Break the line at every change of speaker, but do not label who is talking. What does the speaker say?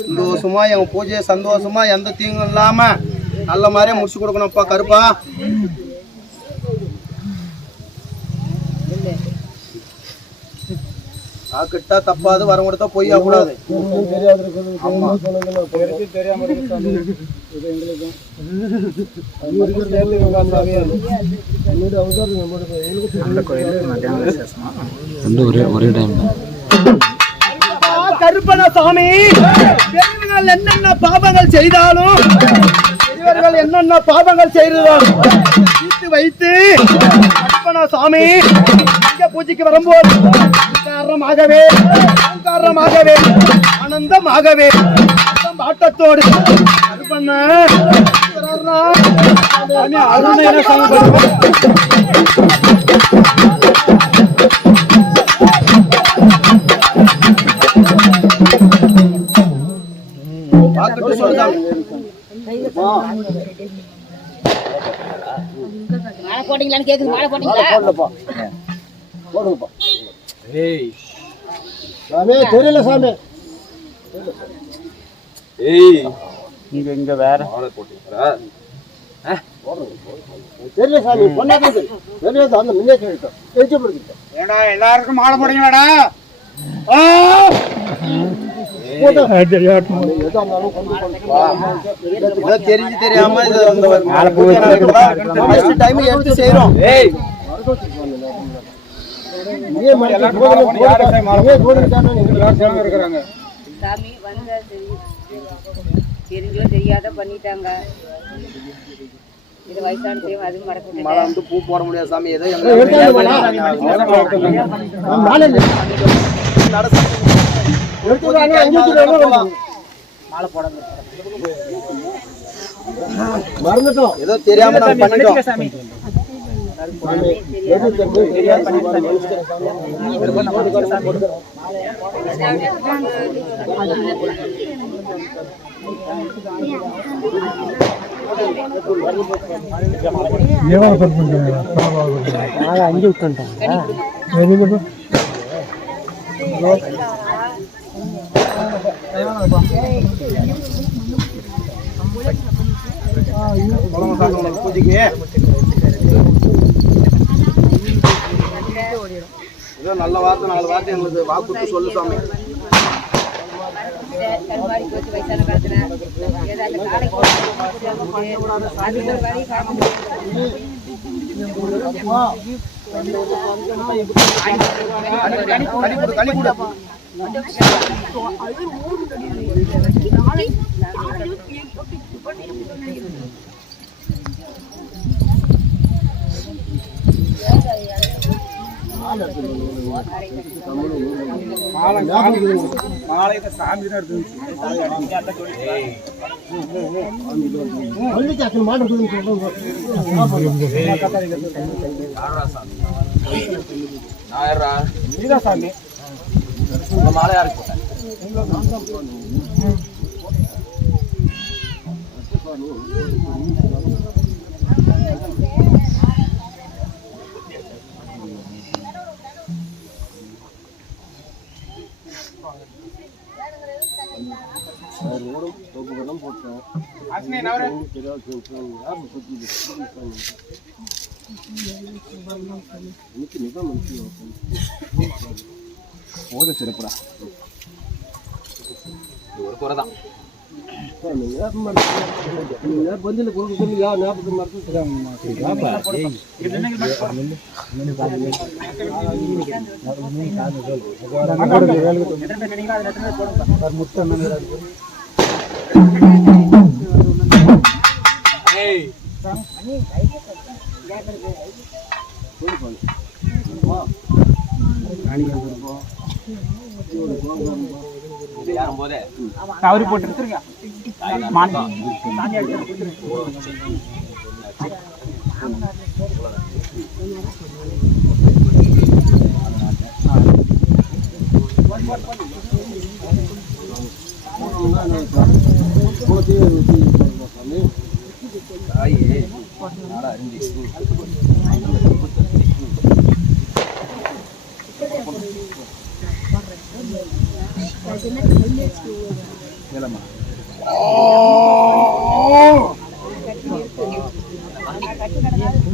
சந்தோஷமா என் பூஜையை சந்தோஷமா எந்த தீங்கும் இல்லாம நல்ல மாதிரியா முடிச்சு கொடுக்கணும்ப்பா கருப்பா ஆக்கிட்டா தப்பாது வரம் கொடுத்தா பொய்யா கூடாது
ரெண்டு ஒரே ஒரே டைம் தான்
கருப்பண சாமி. பெரியவர்கள் என்னென்ன பாபங்கள் செய்தாலும் பெரியவர்கள் என்னென்ன பாபங்கள் செய்தாலும் தீர்த்து வைத்து கருப்பண சாமி இங்க பூஜைக்கு வரும்போது காரணமாகவே காரணமாகவே ஆனந்தமாகவே ஆட்டத்தோடு பாட்டத்தோடு கருப்பண்ண அருணை சாமி
மாலை போட்டீங்களான்னு கேக்குது மாலை போட்டீங்களா?
போடலப்பா. போடுங்கப்பா. சாமி தெரியல சாமி.
இங்க இங்க வேற.
தெரியல சாமி பொண்ணாதான் தெரியும் தெரியாது அந்த முன்னே கேட்டோம் தெரிஞ்சப்படுத்திட்டோம்
ஏடா எல்லாருக்கும் மாலை போடுங்களாடா தெரிஞ்சு தெரியாம டைம் எடுத்து
நீங்க
சாமி வந்த தெரிஞ்சோ தெரியாத பண்ணிட்டாங்க இது வயசான தெய்வம் அது மறக்க
மழை வந்து பூ போட முடியாது சாமி ஏதோ
எடுத்தாந்து மறந்துட்டோம்
ஏதோ தெரியாம நான் பண்ணிட்டோம்
எது தெரியும் தெரியாது மனுஷன்
பூஜைக்கு ஏதோ நல்ல வார்த்தை நாலு வார்த்தை எங்களுக்கு வாக்குறுதி சொல்லு சாமி.
கருமாரி கூட வயசான காலத்துல ஏதோ அந்த காலை அது ஒரு வழி காண முடியாது.
கனி கொடு கனி கொடு
சொல்லிட்டு அத்தனை மாடு
போத சிறப்புடா இது ஒரு குறை தான்.
பந்தில கொடுக்க சொல்லி யா
யாரும் போதே
அவரு போட்டு எடுத்துருங்க.
தாயே நாடா அருந்தி
இல்லைம்மா
கட்டி நிறுத்து. கட்டி கிடந்தாலும்